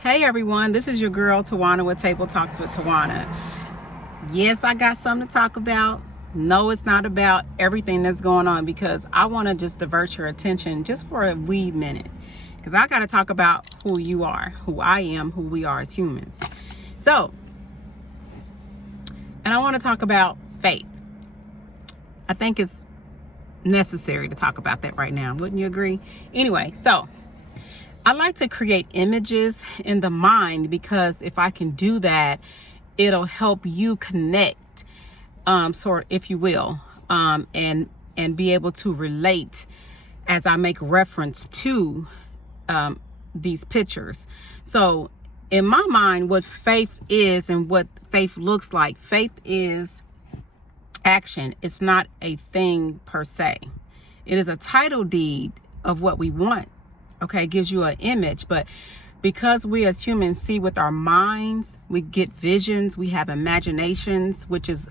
Hey everyone, this is your girl Tawana with Table Talks with Tawana. Yes, I got something to talk about. No, it's not about everything that's going on because I want to just divert your attention just for a wee minute. Because I got to talk about who you are, who I am, who we are as humans. So, and I want to talk about faith. I think it's necessary to talk about that right now. Wouldn't you agree? Anyway, so I like to create images in the mind because if I can do that, it'll help you connect, sort if you will, and be able to relate as I make reference to these pictures. So in my mind, what faith is and what faith looks like, faith is action. It's not a thing per se. It is a title deed of what we want. Okay, it gives you an image, but because we as humans see with our minds, we get visions, we have imaginations, which is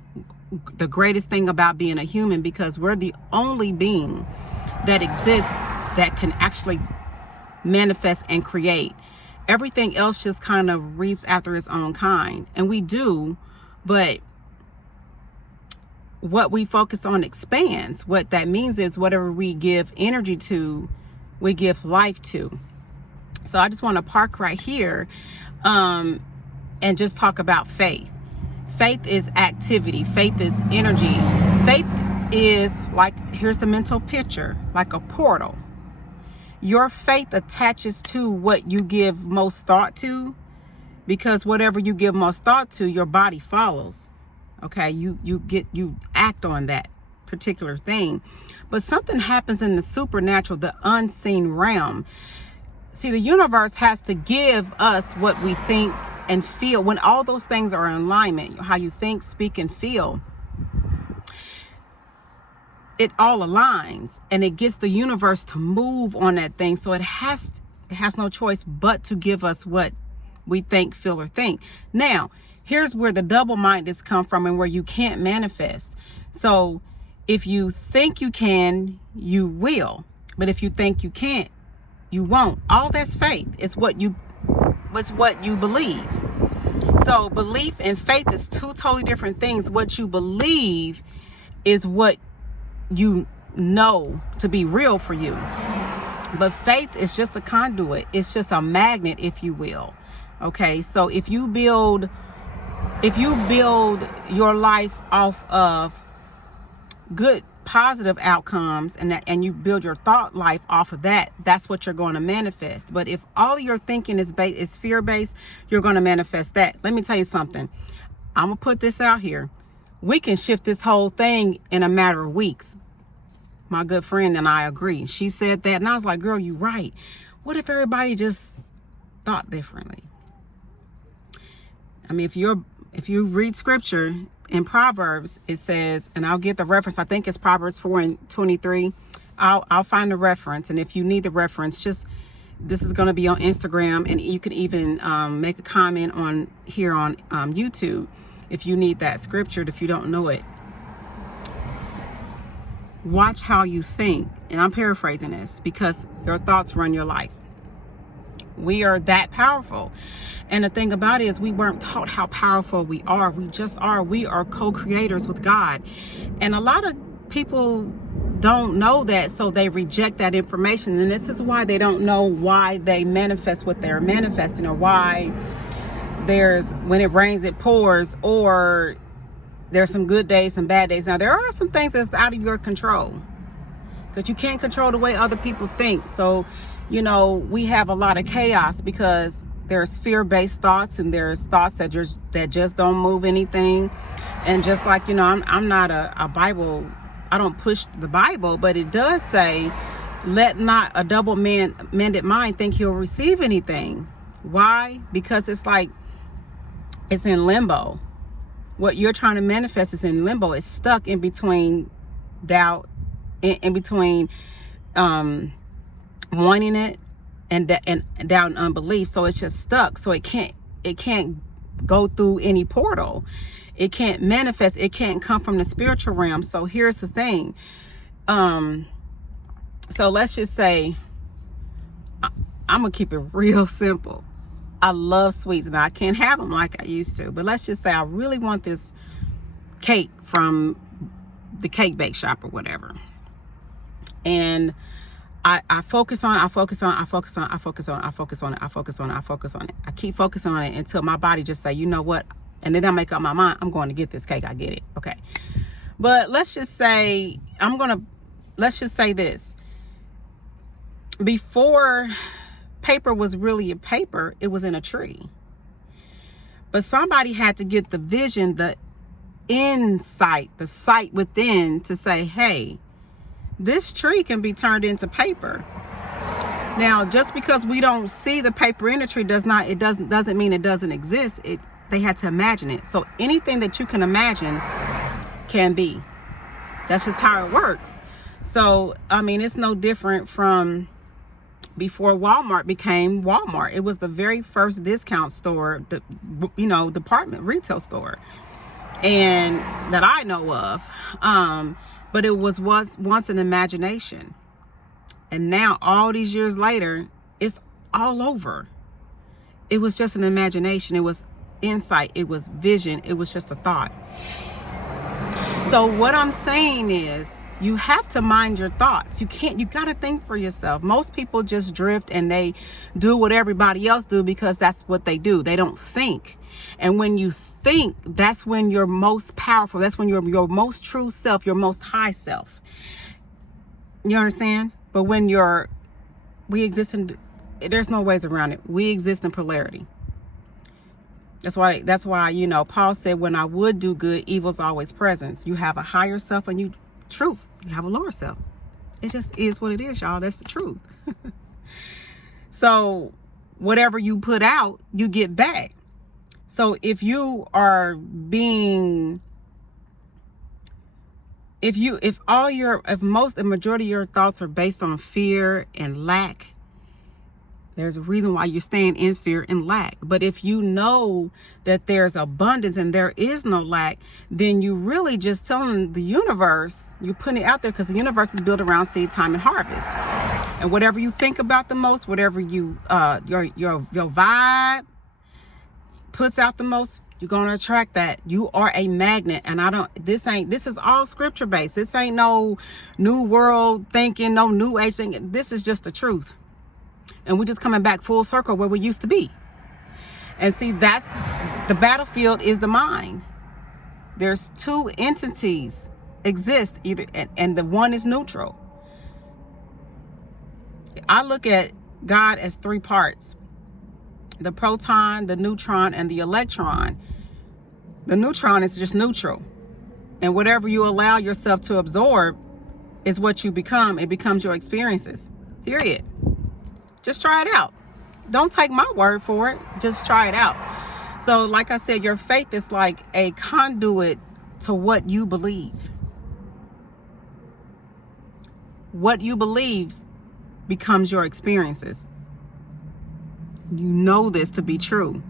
the greatest thing about being a human, because we're the only being that exists that can actually manifest and create. Everything else just kind of reaps after its own kind, and we do, but what we focus on expands. What that means is whatever we give energy to, we give life to. So I just want to park right here and just talk about faith. Faith is activity. Faith is energy. Faith is like, here's the mental picture, like a portal. Your faith attaches to what you give most thought to, because whatever you give most thought to, your body follows. Okay, you act on that particular thing. But something happens in the supernatural, the unseen realm. See, the universe has to give us what we think and feel. When all those things are in alignment, how you think, speak, and feel, it all aligns and it gets the universe to move on that thing. So it has no choice but to give us what we think, feel, or think. Now, here's where the double-mindedness come from and where you can't manifest. So if you think you can, you will. But if you think you can't, you won't. All that's faith. It's what you believe. So belief and faith is two totally different things. What you believe is what you know to be real for you. But faith is just a conduit. It's just a magnet, if you will. Okay, so if you build your life off of good positive outcomes and you build your thought life off of that, that's what you're going to manifest. But if all your thinking is fear-based, you're going to manifest that. Let me tell you something. I'm gonna put this out here. We can shift this whole thing in a matter of weeks. My good friend and I agree. She said that and I was like, girl, you're right. What if everybody just thought differently? I mean, if you read scripture in Proverbs, it says, and I'll get the reference, I think it's Proverbs 4:23. I'll find the reference. And if you need the reference, this is going to be on Instagram, and you can even make a comment on here on YouTube if you need that scripture, if you don't know it. Watch how you think. And I'm paraphrasing this because your thoughts run your life. We are that powerful. And the thing about it is we weren't taught how powerful we are. We just are. We are co-creators with God. And a lot of people don't know that, so they reject that information. And this is why they don't know why they manifest what they're manifesting, or why when it rains, it pours, or there's some good days, some bad days. Now, there are some things that's out of your control because you can't control the way other people think. So, we have a lot of chaos because there's fear-based thoughts, and there's thoughts that just don't move anything. And just like, I'm not a Bible, I don't push the Bible, but it does say, let not a double-minded mind think he'll receive anything. Why? Because it's like, it's in limbo. What you're trying to manifest is in limbo. It's stuck in between doubt, in between wanting it and doubt and unbelief. So it's just stuck. So it can't go through any portal. It can't manifest. It can't come from the spiritual realm. So here's the thing. So let's just say, I'm gonna keep it real simple. I love sweets. Now I can't have them like I used to, but let's just say I really want this cake from the cake bake shop or whatever. And I focus on it. I keep focusing on it until my body just say, you know what? And then I make up my mind, I'm going to get this cake. I get it. Okay. But let's just say this. Before paper was really a paper, it was in a tree. But somebody had to get the vision, the insight, the sight within to say, hey, this tree can be turned into paper. Now, just because we don't see the paper in the tree doesn't mean it doesn't exist. They had to imagine it. So anything that you can imagine can be. That's just how it works. So, I mean, it's no different from before Walmart became Walmart. It was the very first discount store, department retail store, and that I know of. But it was once an imagination. And now, all these years later, it's all over. It was just an imagination. It was insight. It was vision. It was just a thought. So what I'm saying is, you have to mind your thoughts. You got to think for yourself. Most people just drift and they do what everybody else do because that's what they do. They don't think. And when you think, that's when you're most powerful. That's when you're your most true self, your most high self. You understand? But when there's no ways around it. We exist in polarity. That's why, Paul said, when I would do good, evil's always present. You have a higher self and you have a lower self. It just is what it is, y'all. That's the truth. So whatever you put out, you get back. So if a majority of your thoughts are based on fear and lack, there's a reason why you're staying in fear and lack. But if you know that there's abundance and there is no lack, then you really just telling the universe, you're putting it out there, because the universe is built around seed time and harvest. And whatever you think about the most, whatever your vibe puts out the most, you're going to attract that. You are a magnet. And this is all scripture based. This ain't no new world thinking, no new age thinking. This is just the truth. And we're just coming back full circle where we used to be. And see, that's the battlefield is the mind. There's two entities exist, and the one is neutral. I look at God as three parts: the proton, the neutron, and the electron. The neutron is just neutral. And whatever you allow yourself to absorb is what you become. It becomes your experiences. Period. Just try it out. Don't take my word for it. Just try it out. So like I said, your faith is like a conduit to what you believe. What you believe becomes your experiences. You know this to be true.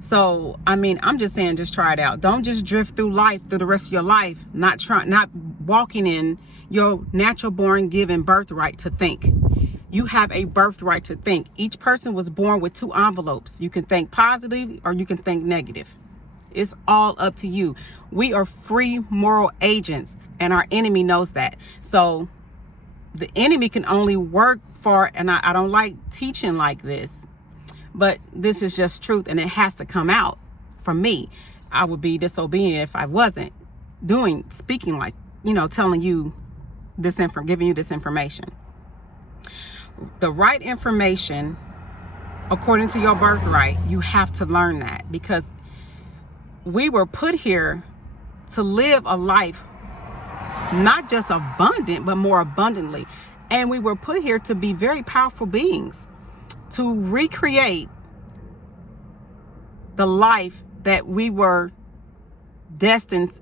So, I mean, I'm just saying, just try it out. Don't just drift through life, through the rest of your life, not walking in your natural born given birthright to think. You have a birthright to think. Each person was born with two envelopes. You can think positive or you can think negative. It's all up to you. We are free moral agents, and our enemy knows that. So the enemy can only work for, and I don't like teaching like this, but this is just truth, and it has to come out from me. I would be disobedient if I wasn't speaking like, telling you this giving you this information. The right information, according to your birthright, you have to learn that, because we were put here to live a life not just abundant, but more abundantly. And we were put here to be very powerful beings, to recreate the life that we were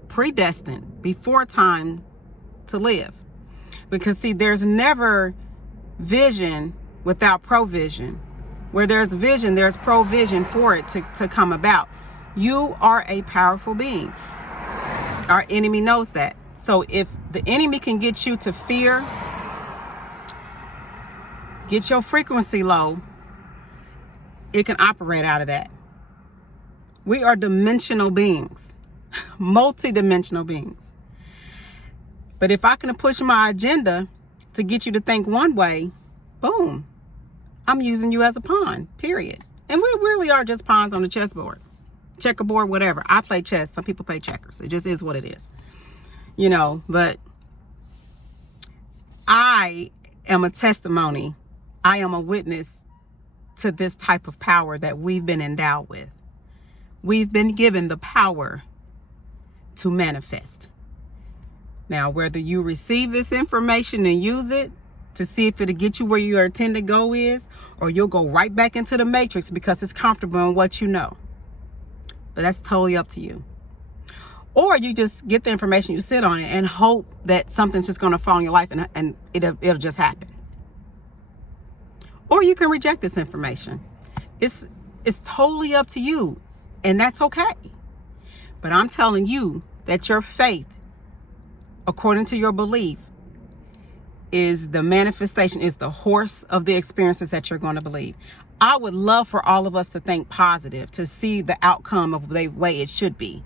predestined before time to live. Because see, there's never vision without provision. Where there's vision, there's provision for it to come about. You are a powerful being. Our enemy knows that. So if the enemy can get you to fear, get your frequency low, it can operate out of that. We are dimensional beings, multi-dimensional beings. But if I can push my agenda to get you to think one way, boom, I'm using you as a pawn, period. And we really are just pawns on the chessboard, checkerboard, whatever. I play chess. Some people play checkers. It just is what it is, you know. But I am a testimony. I am a witness to this type of power that we've been endowed with. We've been given the power to manifest. Now, whether you receive this information and use it to see if it'll get you where your intended goal is, or you'll go right back into the matrix because it's comfortable in what you know. But that's totally up to you. Or you just get the information, you sit on it, and hope that something's just going to fall in your life and it'll just happen. Or you can reject this information. It's totally up to you, and that's okay. But I'm telling you that your faith, according to your belief, is the manifestation, is the horse of the experiences that you're going to believe. I would love for all of us to think positive, to see the outcome of the way it should be,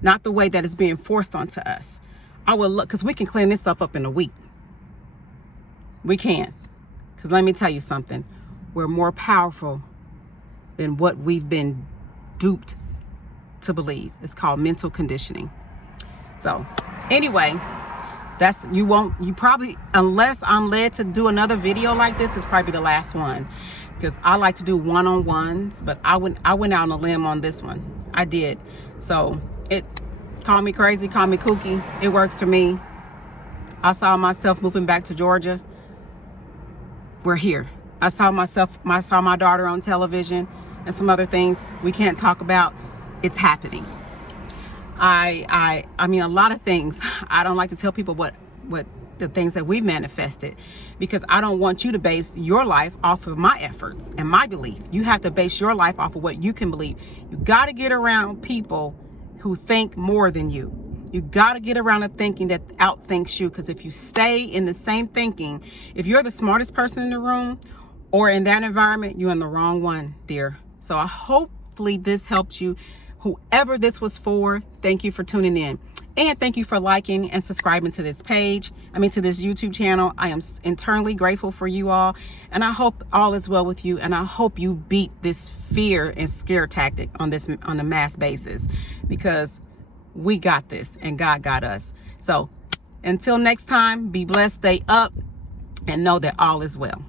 not the way that it's being forced onto us. I would look, because we can clean this stuff up in a week. We can. Because let me tell you something. We're more powerful than what we've been duped to believe. It's called mental conditioning. So anyway, you probably, unless I'm led to do another video like this, is probably the last one, because I like to do one-on-ones, but I went out on a limb on this one. I did. So call me crazy, call me kooky. It works for me. I saw myself moving back to Georgia. We're here. I saw my daughter on television and some other things we can't talk about. It's happening. I mean, a lot of things. I don't like to tell people what the things that we've manifested, because I don't want you to base your life off of my efforts and my belief. You have to base your life off of what you can believe. You got to get around people who think more than you. You got to get around a thinking that outthinks you, because if you stay in the same thinking, if you're the smartest person in the room or in that environment, you're in the wrong one, dear. So hopefully this helps you. Whoever this was for, thank you for tuning in. And thank you for liking and subscribing to this page. To this YouTube channel. I am internally grateful for you all. And I hope all is well with you. And I hope you beat this fear and scare tactic on a mass basis, because we got this and God got us. So until next time, be blessed, stay up, and know that all is well.